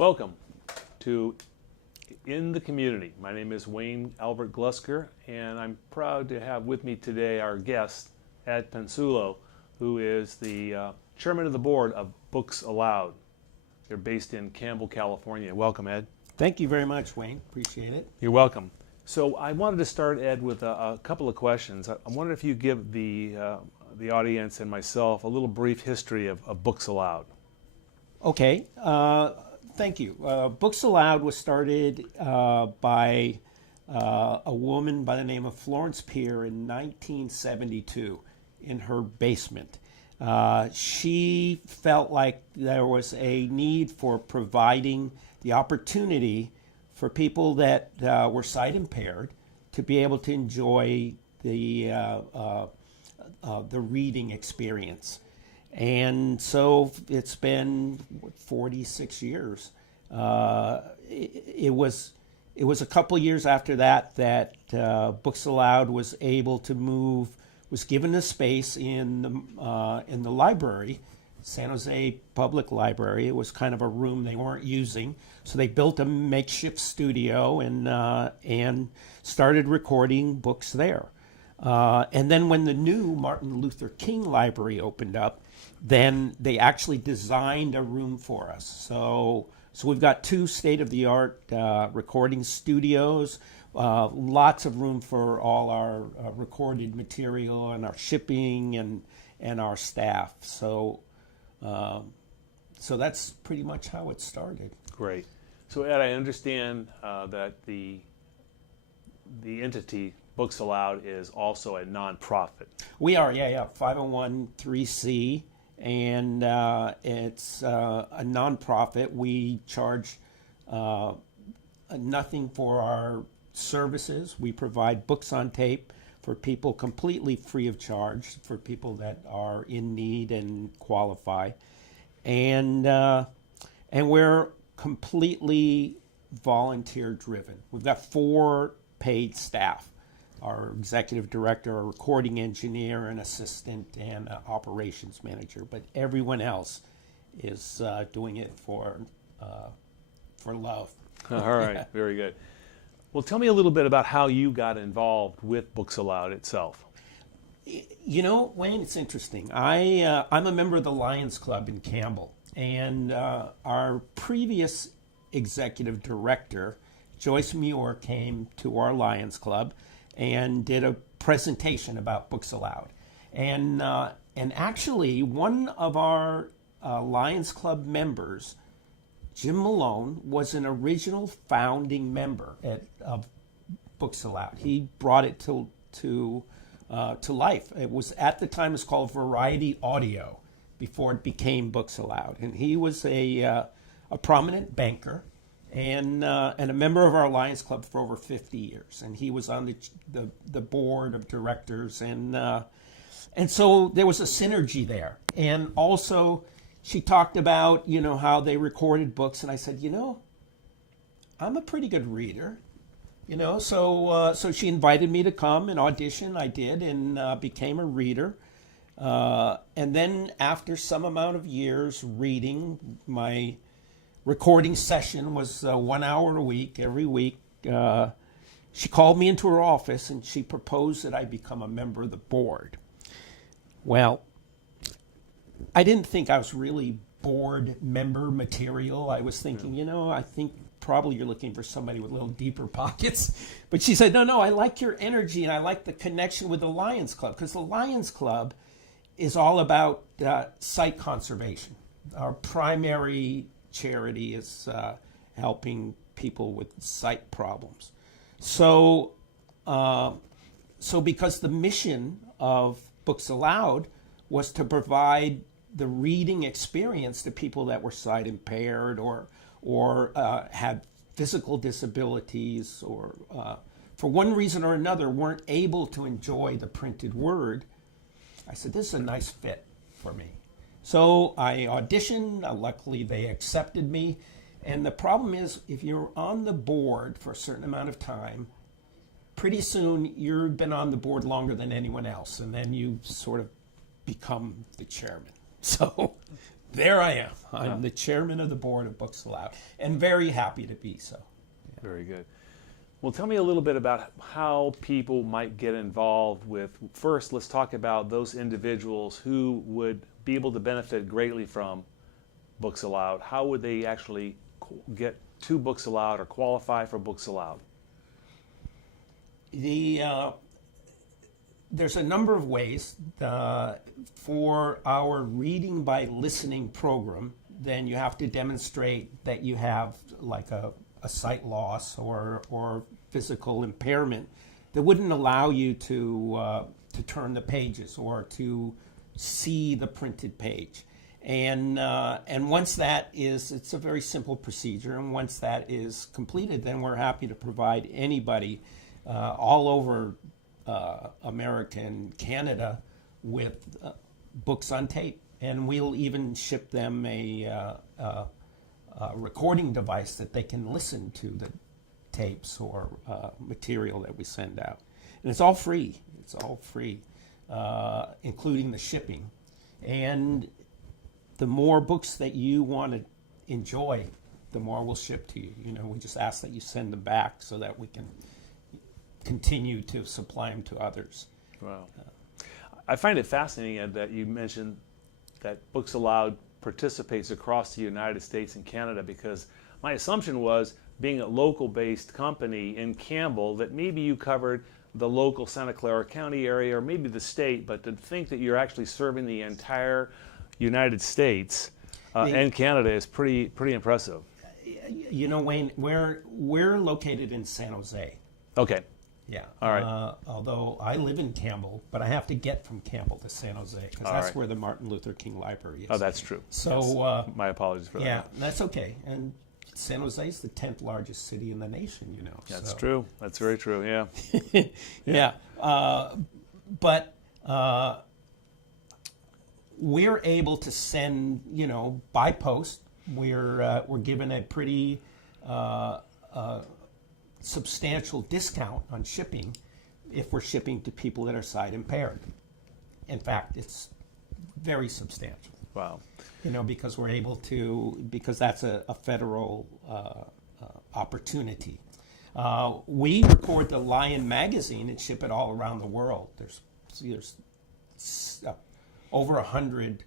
Welcome to In the Community. My name is Wayne Albert Glusker, and I'm proud to have with me today our guest, Ed Pansullo, who is the chairman of the board of Books Aloud. They're based in Campbell, California. Welcome, Ed. Thank you very much, Wayne. Appreciate it. You're welcome. So I wanted to start, Ed, with a couple of questions. I wondered if you give the audience and myself a little brief history of Books Aloud. Okay. Thank you. Books Aloud was started by a woman by the name of Florence Peer in 1972 in her basement. She felt like there was a need for providing the opportunity for people that were sight impaired to be able to enjoy the reading experience. And so it's been 46 years. It was a couple years after that Books Aloud was able to move, was given a space in the library, San Jose Public Library. It was kind of a room they weren't using, so they built a makeshift studio and started recording books there. And then when the new Martin Luther King Library opened up, then they actually designed a room for us. So we've got two state-of-the-art recording studios, lots of room for all our recorded material and our shipping and our staff. So that's pretty much how it started. Great. So Ed, I understand that the entity Books Aloud is also a nonprofit. We are, 501(c), and it's a nonprofit. We charge nothing for our services. We provide books on tape for people completely free of charge, for people that are in need and qualify. And we're completely volunteer driven. We've got 4 paid staff. Our executive director, a recording engineer, an assistant, and an operations manager. But everyone else is doing it for love. All right, very good. Well, tell me a little bit about how you got involved with Books Aloud itself. You know, Wayne, it's interesting. I'm a member of the Lions Club in Campbell, and our previous executive director, Joyce Muir, came to our Lions Club and did a presentation about Books Aloud. And actually, one of our Lions Club members, Jim Malone, was an original founding member of Books Aloud. He brought it to life. It was, at the time, it's called Variety Audio before it became Books Aloud. And he was a prominent banker and a member of our Lions Club for over 50 years. And he was on the board of directors. And so there was a synergy there. And also, she talked about, how they recorded books. And I said, I'm a pretty good reader. So she invited me to come and audition. I did, and became a reader. And then after some amount of years reading, my recording session was 1 hour a week, every week. She called me into her office and she proposed that I become a member of the board. Well, I didn't think I was really board member material. I was thinking, I think probably you're looking for somebody with a little deeper pockets. But she said, no, I like your energy and I like the connection with the Lions Club, because the Lions Club is all about sight conservation. Our primary charity is helping people with sight problems. So because the mission of Books Aloud was to provide the reading experience to people that were sight impaired or had physical disabilities or for one reason or another weren't able to enjoy the printed word, I said, this is a nice fit for me. So I auditioned. Luckily, they accepted me. And the problem is, if you're on the board for a certain amount of time, pretty soon you've been on the board longer than anyone else. And then you sort of become the chairman. So There I am. I'm the chairman of the board of Books Aloud, and very happy to be so. Very good. Well, tell me a little bit about how people might get involved with, first, let's talk about those individuals who would be able to benefit greatly from Books Aloud. How would they actually get to Books Aloud or qualify for Books Aloud? There's a number of ways. For our reading by listening program, then you have to demonstrate that you have like a sight loss or physical impairment that wouldn't allow you to turn the pages or to see the printed page. And once that is, it's a very simple procedure, and once that is completed, then we're happy to provide anybody all over America and Canada with books on tape. And we'll even ship them a recording device that they can listen to the tapes or material that we send out. And it's all free. It's all free, including the shipping. And the more books that you want to enjoy, the more we'll ship to you. You know, we just ask that you send them back so that we can continue to supply them to others. Wow. I find it fascinating, Ed, that you mentioned that Books Aloud participates across the United States and Canada, because my assumption was, being a local-based company in Campbell, that maybe you covered the local Santa Clara County area or maybe the state, but to think that you're actually serving the entire United States and Canada is pretty impressive. You know, Wayne, we're located in San Jose. Okay. Yeah. All right. Although I live in Campbell, but I have to get from Campbell to San Jose because that's right. where the Martin Luther King Library is. Oh, that's true. So my apologies for that. Yeah, that's okay. And San Jose is the 10th largest city in the nation. You know. That's true. That's very true. Yeah. Yeah. But we're able to send, you know, by post. We're given a pretty substantial discount on shipping if we're shipping to people that are sight impaired. In fact, it's very substantial. Wow. You know, because we're able to, because that's a federal opportunity. We record the Lion magazine and ship it all around the world. There's over 100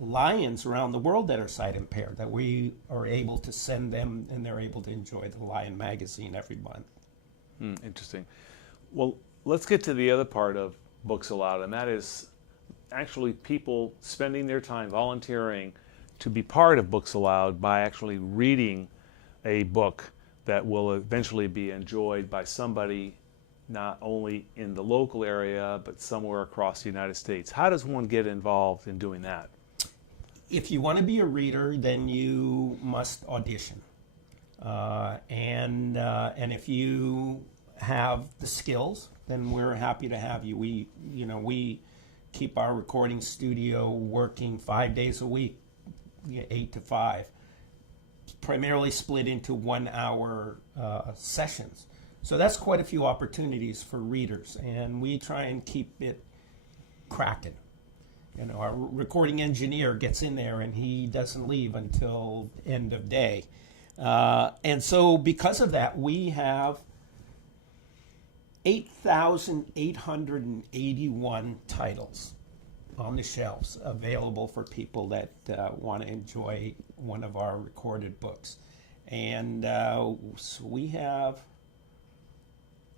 Lions around the world that are sight impaired that we are able to send them, and they're able to enjoy the Lion magazine every month. Interesting. Well, let's get to the other part of Books Aloud, and that is actually people spending their time volunteering to be part of Books Aloud by actually reading a book that will eventually be enjoyed by somebody not only in the local area but somewhere across the United States. How does one get involved in doing that? If you want to be a reader, then you must audition. And if you have the skills, then we're happy to have you. We keep our recording studio working 5 days a week, 8 to 5, primarily split into 1 hour sessions. So that's quite a few opportunities for readers, and we try and keep it cracking. You know, our recording engineer gets in there and he doesn't leave until end of day. And so because of that, we have 8,881 titles on the shelves available for people that want to enjoy one of our recorded books. And so we have,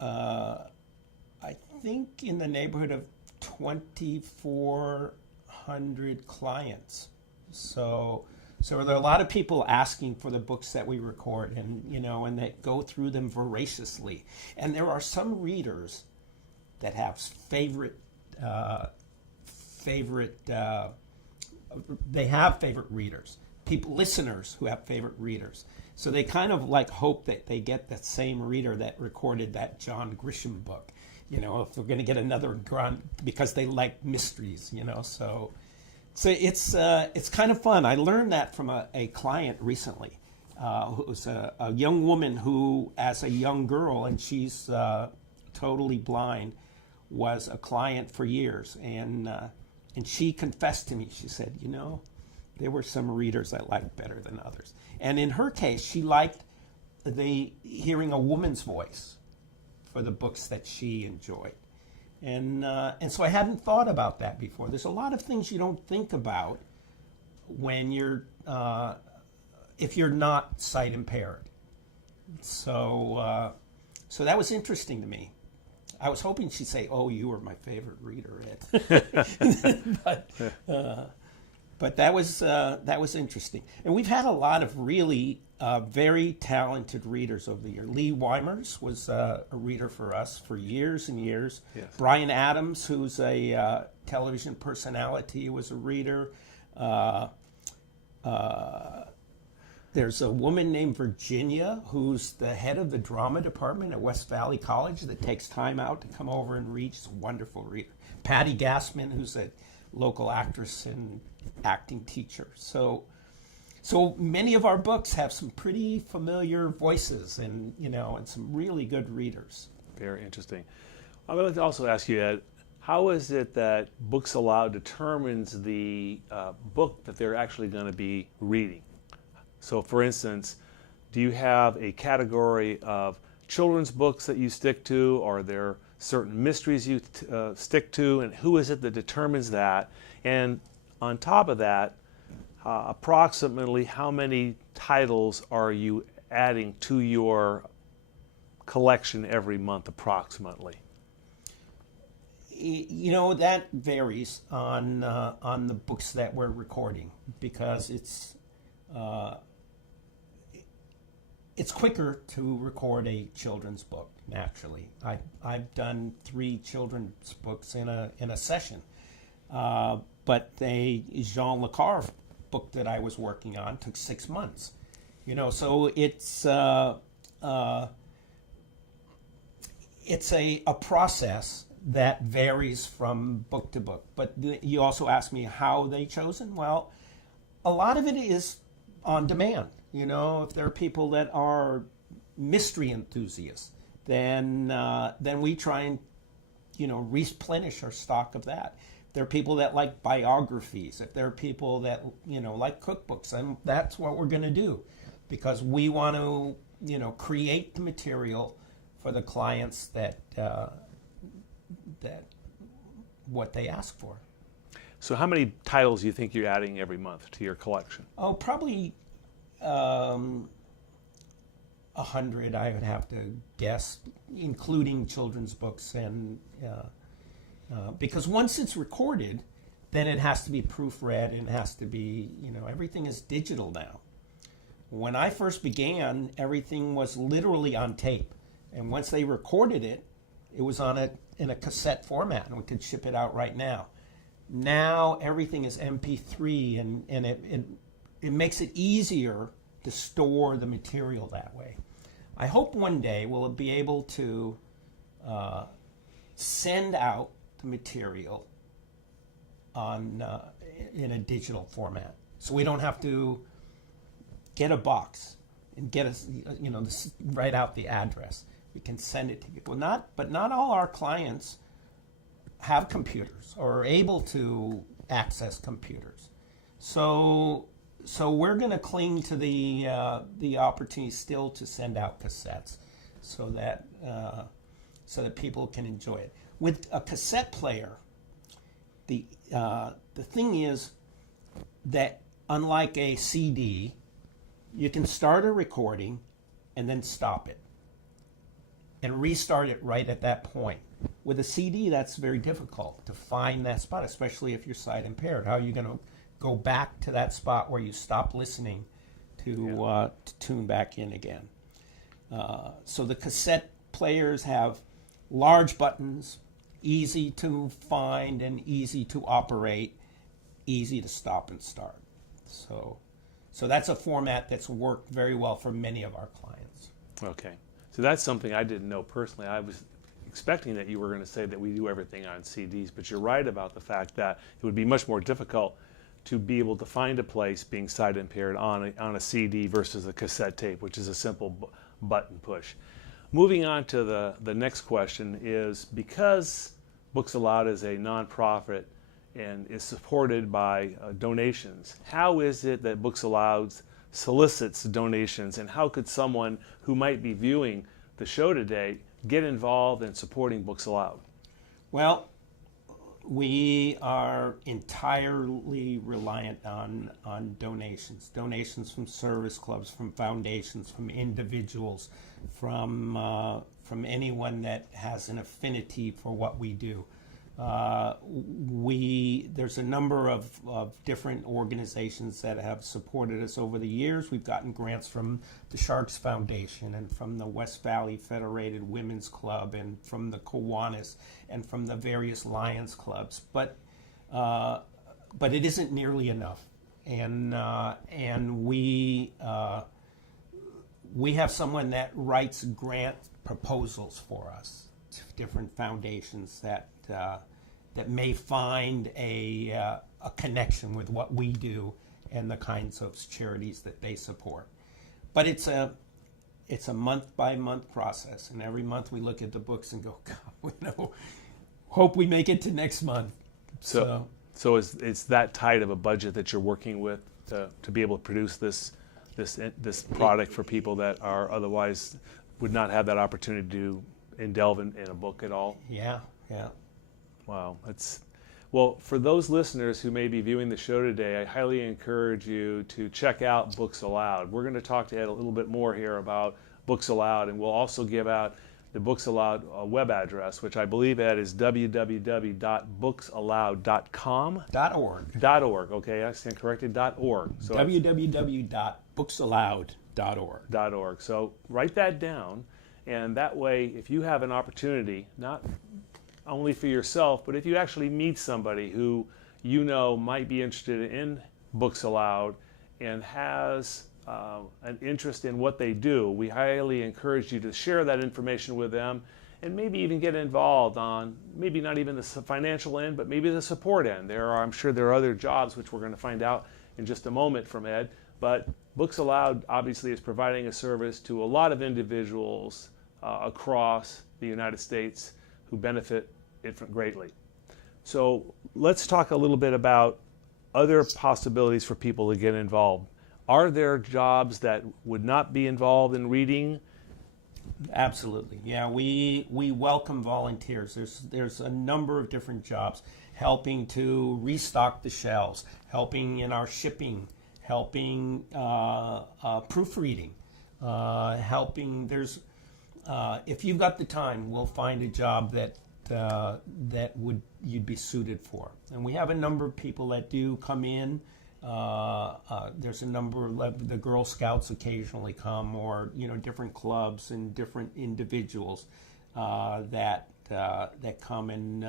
I think, in the neighborhood of 2,400 clients. So there are a lot of people asking for the books that we record, and and that go through them voraciously. And there are some readers that have favorite readers, listeners who have favorite readers. So they kind of like hope that they get that same reader that recorded that John Grisham book. If we're going to get another grunt, because they like mysteries, So it's kind of fun. I learned that from a client recently, who was a young woman who, as a young girl, and she's totally blind, was a client for years, and she confessed to me. She said, There were some readers I liked better than others. And in her case, she liked hearing a woman's voice for the books that she enjoyed. And so I hadn't thought about that before. There's a lot of things you don't think about when you're, if you're not sight impaired. So that was interesting to me. I was hoping she'd say, "Oh, you were my favorite reader, Ed." But that was interesting. And we've had a lot of really very talented readers over the year. Lee Weimers was a reader for us for years and years. Yes. Brian Adams, who's a television personality, was a reader. There's a woman named Virginia who's the head of the drama department at West Valley College that takes time out to come over and read. She's a wonderful reader. Patty Gassman, who's a local actress and acting teacher. So many of our books have some pretty familiar voices and some really good readers. Very interesting. I would like to also ask you, Ed, how is it that Books Aloud determines the book that they're actually going to be reading? So, for instance, do you have a category of children's books that you stick to, or are there certain mysteries you stick to, and who is it that determines that? And on top of that, approximately how many titles are you adding to your collection every month, approximately? That varies on the books that we're recording, because it's quicker to record a children's book, naturally. I've done 3 children's books in a session. But the Jean Le Carre book that I was working on took 6 months. So it's a process that varies from book to book. But you also asked me how they chosen. Well, a lot of it is on demand. If there are people that are mystery enthusiasts, then we try and replenish our stock of that. If there are people that like biographies, if there are people that like cookbooks, and that's what we're going to do, because we want to create the material for the clients that what they ask for. So how many titles do you think you're adding every month to your collection? Oh, probably 100, I would have to guess, including children's books. And because once it's recorded, then it has to be proofread, and it has to be, everything is digital now. When I first began, everything was literally on tape. And once they recorded it, it was in a cassette format, and we could ship it out right now. Now everything is MP3, and it makes it easier to store the material that way. I hope one day we'll be able to send out the material in a digital format, so we don't have to get a box and write out the address. We can send it to people. But not all our clients have computers or are able to access computers. So we're going to cling to the opportunity still to send out cassettes, so that people can enjoy it. With a cassette player, the thing is that unlike a CD, you can start a recording and then stop it and restart it right at that point. With a CD, that's very difficult to find that spot, especially if you're sight impaired. How are you going to go back to that spot where you stop listening to tune back in again? So the cassette players have large buttons, easy to find and easy to operate, easy to stop and start. So that's a format that's worked very well for many of our clients. Okay. So that's something I didn't know personally. I was expecting that you were going to say that we do everything on CDs, but you're right about the fact that it would be much more difficult to be able to find a place being sight impaired on a CD versus a cassette tape, which is a simple button push. Moving on to the next question is, because Books Aloud is a nonprofit and is supported by donations. How is it that Books Aloud solicits donations, and how could someone who might be viewing the show today get involved in supporting Books Aloud? Well, we are entirely reliant on donations from service clubs, from foundations, from individuals, from anyone that has an affinity for what we do. There's a number of different organizations that have supported us over the years. We've gotten grants from the Sharks Foundation and from the West Valley Federated Women's Club and from the Kiwanis and from the various Lions clubs. But it isn't nearly enough. And we have someone that writes grant proposals for us to different foundations that may find a connection with what we do and the kinds of charities that they support. But it's a month-by-month process, and every month we look at the books and go, God, hope we make it to next month. So it's that tight of a budget that you're working with to be able to produce this product for people that are otherwise would not have that opportunity to delve in a book at all? Yeah. Wow, well, for those listeners who may be viewing the show today, I highly encourage you to check out Books Aloud. We're going to talk to Ed a little bit more here about Books Aloud, and we'll also give out the Books Aloud web address, which I believe, Ed, is www.booksaloud.com. .org. Okay, I stand corrected. .org. So www.booksaloud.org. .org. So write that down, and that way, if you have an opportunity, not only for yourself, but if you actually meet somebody who you know might be interested in Books Aloud and has an interest in what they do, we highly encourage you to share that information with them and maybe even get involved on maybe not even the financial end, but maybe the support end. I'm sure there are other jobs which we're going to find out in just a moment from Ed, but Books Aloud obviously is providing a service to a lot of individuals across the United States who benefit it greatly. So let's talk a little bit about other possibilities for people to get involved. Are there jobs that would not be involved in reading? Absolutely. Yeah, we welcome volunteers. There's a number of different jobs, helping to restock the shelves, helping in our shipping, helping proofreading, helping. If you've got the time, we'll find a job that you'd be suited for. And we have a number of people that do come in. There's a number of the Girl Scouts occasionally come, or different clubs and different individuals that come, and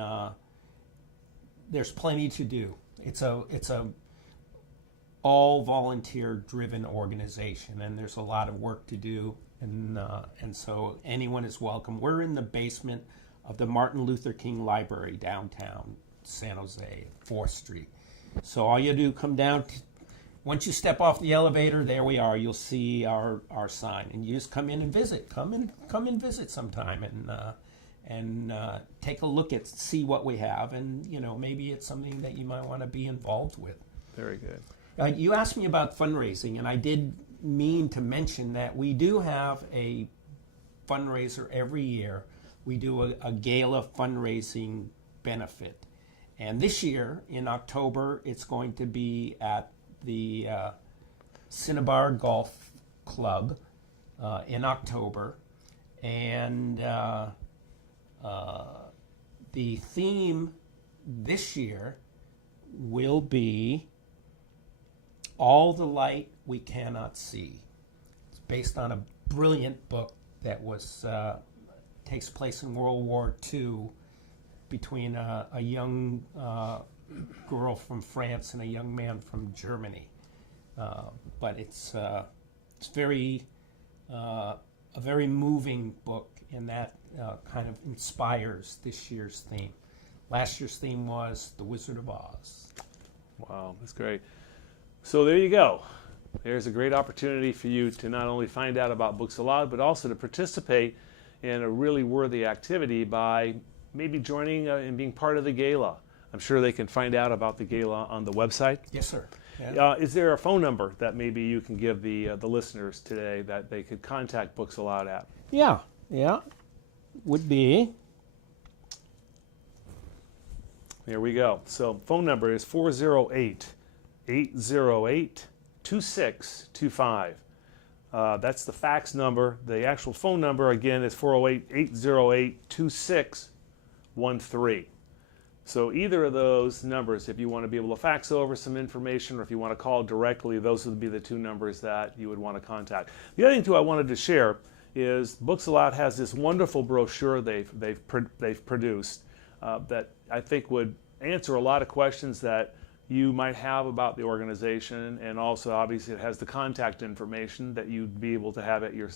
there's plenty to do. It's a all volunteer driven organization, and there's a lot of work to do, and so anyone is welcome. We're in the basement of the Martin Luther King Library downtown San Jose, 4th Street. So all you do, come down. Once you step off the elevator, there we are. You'll see our sign, and you just come in and visit. Come and visit sometime, and take a look at, see what we have, and maybe it's something that you might want to be involved with. Very good. You asked me about fundraising, and I did mean to mention that we do have a fundraiser every year. We do a gala fundraising benefit. And this year, in October, it's going to be at the Cinnabar Golf Club in October. And the theme this year will be All the Light We Cannot See. It's based on a brilliant book that takes place in World War II, between a young girl from France and a young man from Germany. But it's very a very moving book, and that kind of inspires this year's theme. Last year's theme was The Wizard of Oz. Wow, that's great. So there you go. There's a great opportunity for you to not only find out about Books Aloud, but also to participate in a really worthy activity by maybe joining and being part of the gala. I'm sure they can find out about the gala on the website. Yes, sir. Yeah. Is there a phone number that maybe you can give the listeners today that they could contact Books Aloud at? Yeah, would be. There we go. So phone number is 408-808-2625. That's the fax number. The actual phone number, again, is 408-808-2613. So either of those numbers, if you want to be able to fax over some information or if you want to call directly, those would be the two numbers that you would want to contact. The other thing, too, I wanted to share is Books Aloud has this wonderful brochure they've produced that I think would answer a lot of questions that you might have about the organization, and also obviously it has the contact information that you'd be able to have at your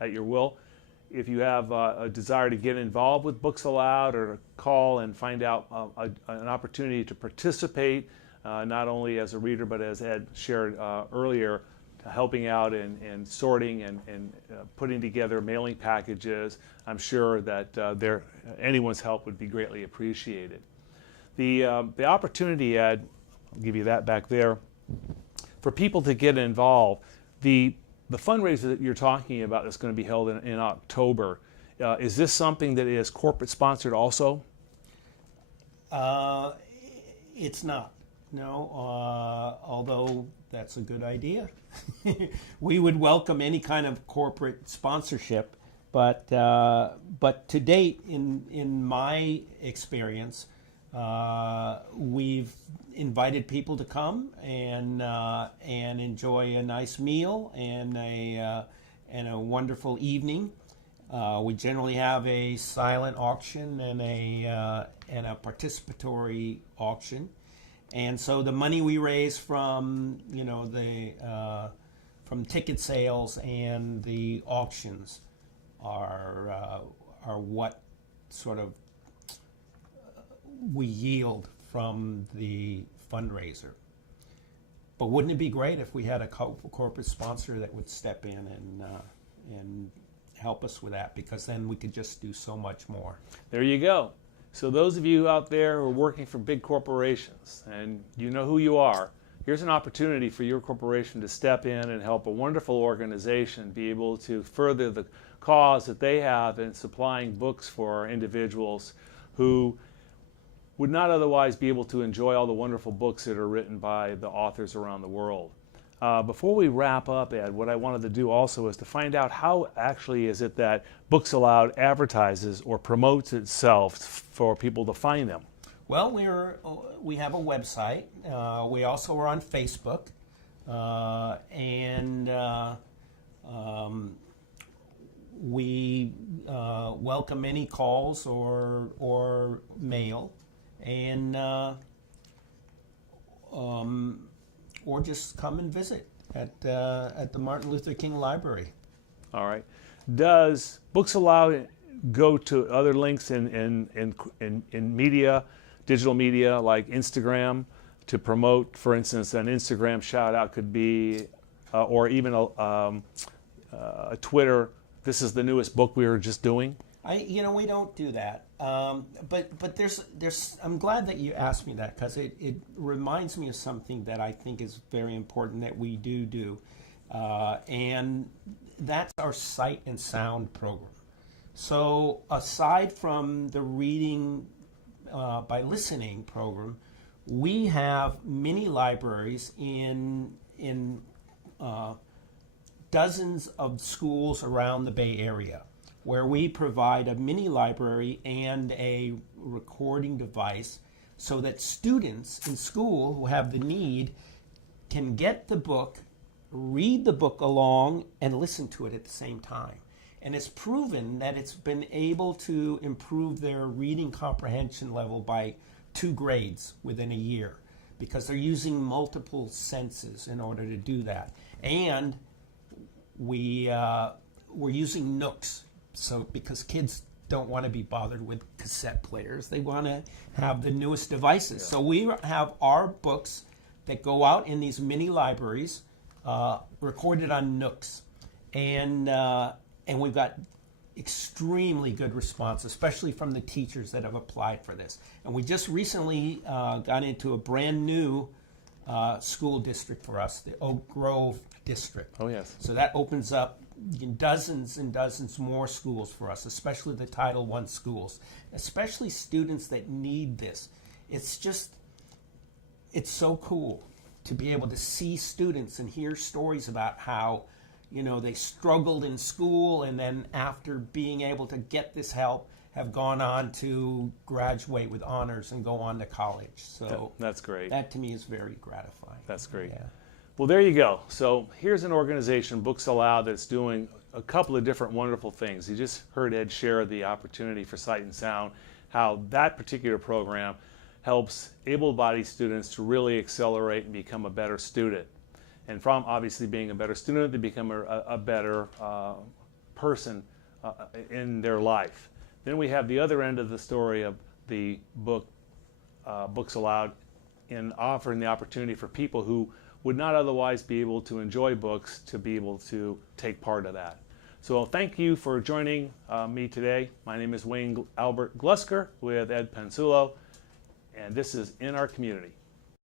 will. If you have a desire to get involved with Books Aloud or to call and find out an opportunity to participate, not only as a reader but as Ed shared earlier, helping out in sorting and putting together mailing packages, I'm sure that anyone's help would be greatly appreciated. The opportunity, Ed, I'll give you that back there, for people to get involved, the fundraiser that you're talking about is going to be held in October. Is this something that is corporate sponsored also? It's not. No, although that's a good idea. We would welcome any kind of corporate sponsorship, but to date, in my experience, we've invited people to come and enjoy a nice meal and a wonderful evening. We generally have a silent auction and a participatory auction, and so the money we raise from from ticket sales and the auctions are what sort of we yield from the fundraiser. But wouldn't it be great if we had a corporate sponsor that would step in and help us with that, because then we could just do so much more. There you go. So those of you out there who are working for big corporations, and you know who you are, here's an opportunity for your corporation to step in and help a wonderful organization be able to further the cause that they have in supplying books for individuals who would not otherwise be able to enjoy all the wonderful books that are written by the authors around the world. Before we wrap up, Ed, what I wanted to do also is to find out how actually is it that Books Aloud advertises or promotes itself for people to find them. Well, we have a website. We also are on Facebook, and we welcome any calls or mail, and or just come and visit at the Martin Luther King Library. All right. Does Books Aloud go to other links in media, digital media like Instagram, to promote, for instance, an Instagram shout out could be, or even a Twitter, this is the newest book we were just doing? We don't do that. But there's. I'm glad that you asked me that, because it reminds me of something that I think is very important that we do, and that's our Sight and Sound program. So aside from the reading by listening program, we have mini libraries in dozens of schools around the Bay Area, where we provide a mini library and a recording device so that students in school who have the need can get the book, read the book along, and listen to it at the same time. And it's proven that it's been able to improve their reading comprehension level by 2 grades within a year, because they're using multiple senses in order to do that. And we're using Nooks. So because kids don't want to be bothered with cassette players, they want to have the newest devices. Yeah. So we have our books that go out in these mini libraries, recorded on Nooks, and we've got extremely good response, especially from the teachers that have applied for this. And we just recently got into a brand new school district for us, the Oak Grove district. Oh, yes. So that opens up dozens and dozens more schools for us, especially the Title I schools, especially students that need this. It's so cool to be able to see students and hear stories about how, they struggled in school, and then after being able to get this help, have gone on to graduate with honors and go on to college. So that's great. That to me is very gratifying. That's great. Yeah. Well, there you go. So here's an organization, Books Aloud, that's doing a couple of different wonderful things. You just heard Ed share the opportunity for Sight and Sound, how that particular program helps able-bodied students to really accelerate and become a better student. And from obviously being a better student, they become a better person in their life. Then we have the other end of the story of the Books Aloud, in offering the opportunity for people who would not otherwise be able to enjoy books to be able to take part of that. So thank you for joining me today. My name is Wayne Albert Glusker with Ed Pansullo, and this is In Our Community.